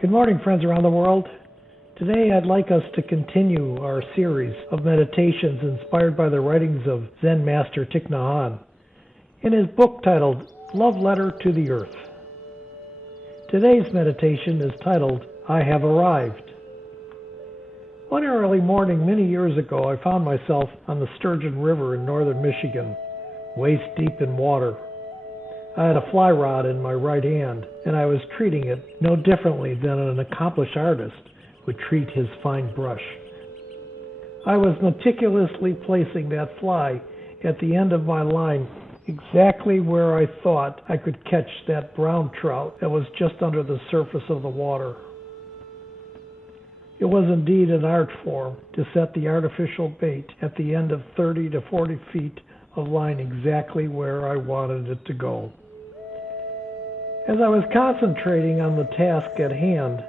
Good morning, friends around the world. Today I'd like us to continue our series of meditations inspired by the writings of Zen Master Thich Nhat Hanh in his book titled Love Letter to the Earth. Today's meditation is titled, I Have Arrived. One early morning many years ago, I found myself on the Sturgeon River in northern Michigan, waist deep in water. I had a fly rod in my right hand, and I was treating it no differently than an accomplished artist would treat his fine brush. I was meticulously placing that fly at the end of my line exactly where I thought I could catch that brown trout that was just under the surface of the water. It was indeed an art form to set the artificial bait at the end of 30 to 40 feet of line exactly where I wanted it to go. As I was concentrating on the task at hand,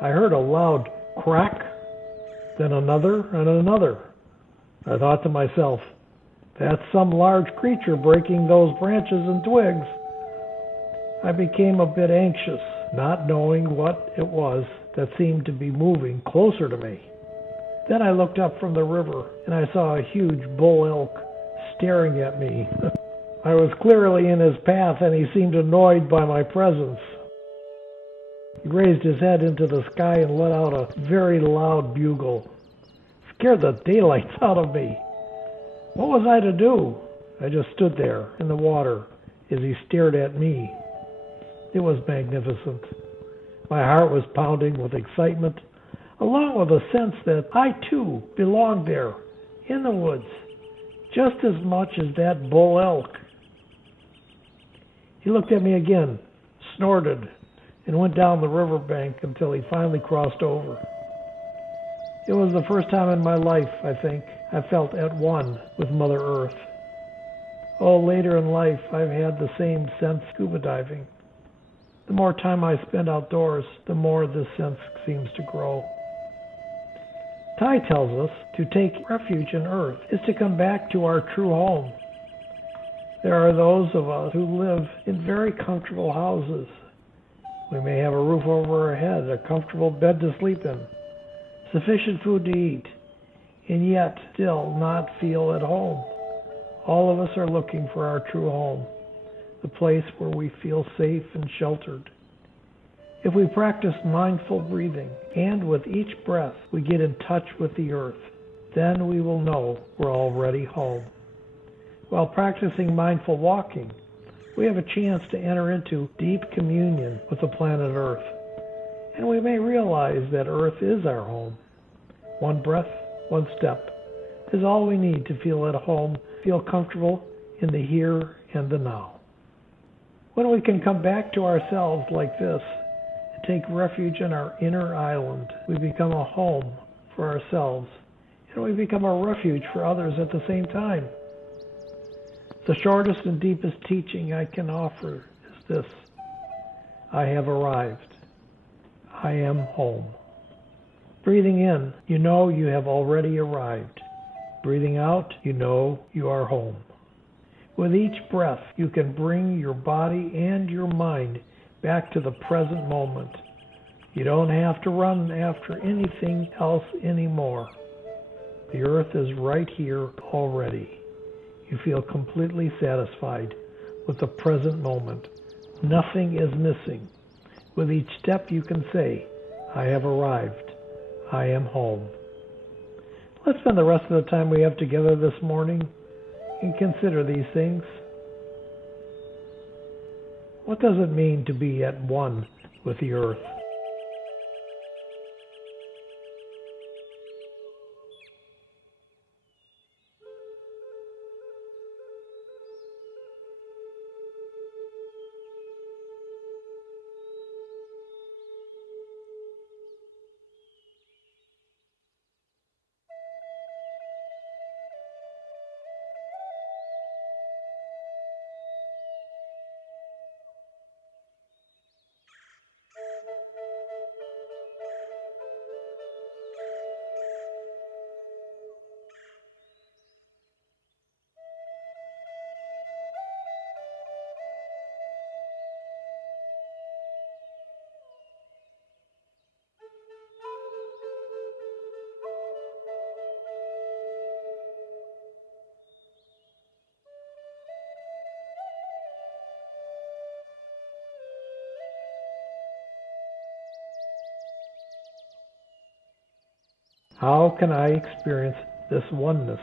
I heard a loud crack, then another and another. I thought to myself, that's some large creature breaking those branches and twigs. I became a bit anxious, not knowing what it was that seemed to be moving closer to me. Then I looked up from the river and I saw a huge bull elk staring at me. I was clearly in his path and he seemed annoyed by my presence. He raised his head into the sky and let out a very loud bugle. It scared the daylights out of me. What was I to do? I just stood there in the water as he stared at me. It was magnificent. My heart was pounding with excitement, along with a sense that I too belonged there, in the woods, just as much as that bull elk. He looked at me again, snorted, and went down the riverbank until he finally crossed over. It was the first time in my life, I think, I felt at one with Mother Earth. Oh, later in life, I've had the same sense scuba diving. The more time I spend outdoors, the more this sense seems to grow. Thai tells us to take refuge in Earth is to come back to our true home. There are those of us who live in very comfortable houses. We may have a roof over our head, a comfortable bed to sleep in, sufficient food to eat, and yet still not feel at home. All of us are looking for our true home, the place where we feel safe and sheltered. If we practice mindful breathing, and with each breath we get in touch with the earth, then we will know we're already home. While practicing mindful walking, we have a chance to enter into deep communion with the planet Earth, and we may realize that Earth is our home. One breath, one step is all we need to feel at home, feel comfortable in the here and the now. When we can come back to ourselves like this and take refuge in our inner island, we become a home for ourselves, and we become a refuge for others at the same time. The shortest and deepest teaching I can offer is this: I have arrived. I am home. Breathing in, you know you have already arrived. Breathing out, you know you are home. With each breath, you can bring your body and your mind back to the present moment. You don't have to run after anything else anymore. The earth is right here already. You feel completely satisfied with the present moment. Nothing is missing. With each step you can say, I have arrived. I am home. Let's spend the rest of the time we have together this morning and consider these things. What does it mean to be at one with the earth? How can I experience this oneness?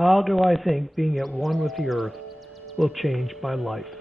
How do I think being at one with the earth will change my life?